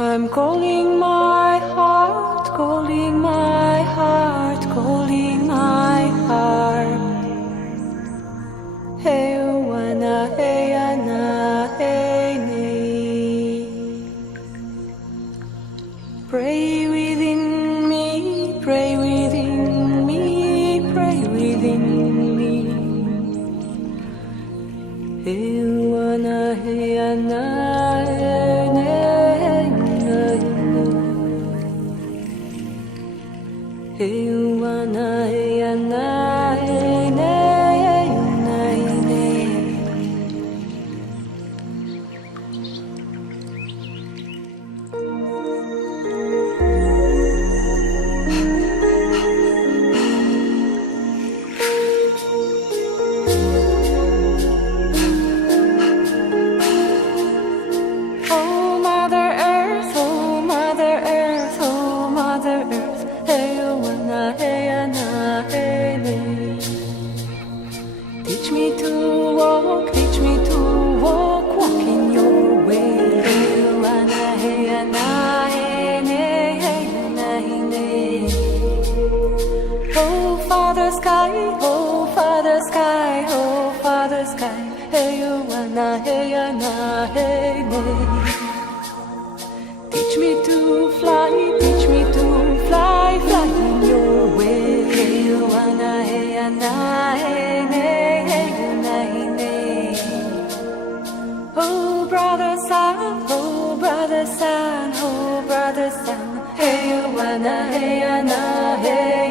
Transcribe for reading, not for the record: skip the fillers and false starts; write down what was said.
I'm calling my heart, calling my heart, calling my heart. Hey, wana, hey, ana, hey, nay. Pray within me, pray within me, pray within me. Hey, wana, hey, ana, hey, nay, nay, nay. Hey, wana, hey, ana, hey, nay, nay, nay. Oh, Mother Earth, oh, Mother Earth, oh, Mother Earth. Hey, wana, hey, ana, hey, nay. Teach me to walk in your way. Hey, wana, hey, ana, hey, nay, hey, nay, nay. Oh, Father Sky, oh, Father Sky, oh, Father Sky. Hey, wana, hey, ana, hey, nay. Teach me to fly, fly in your way. Hey, wana, hey, ana, hey, nay, hey, nay, nay. Oh, brother sun, oh, brother sun, oh, brother sun. Hey, wana, hey, ana, hey,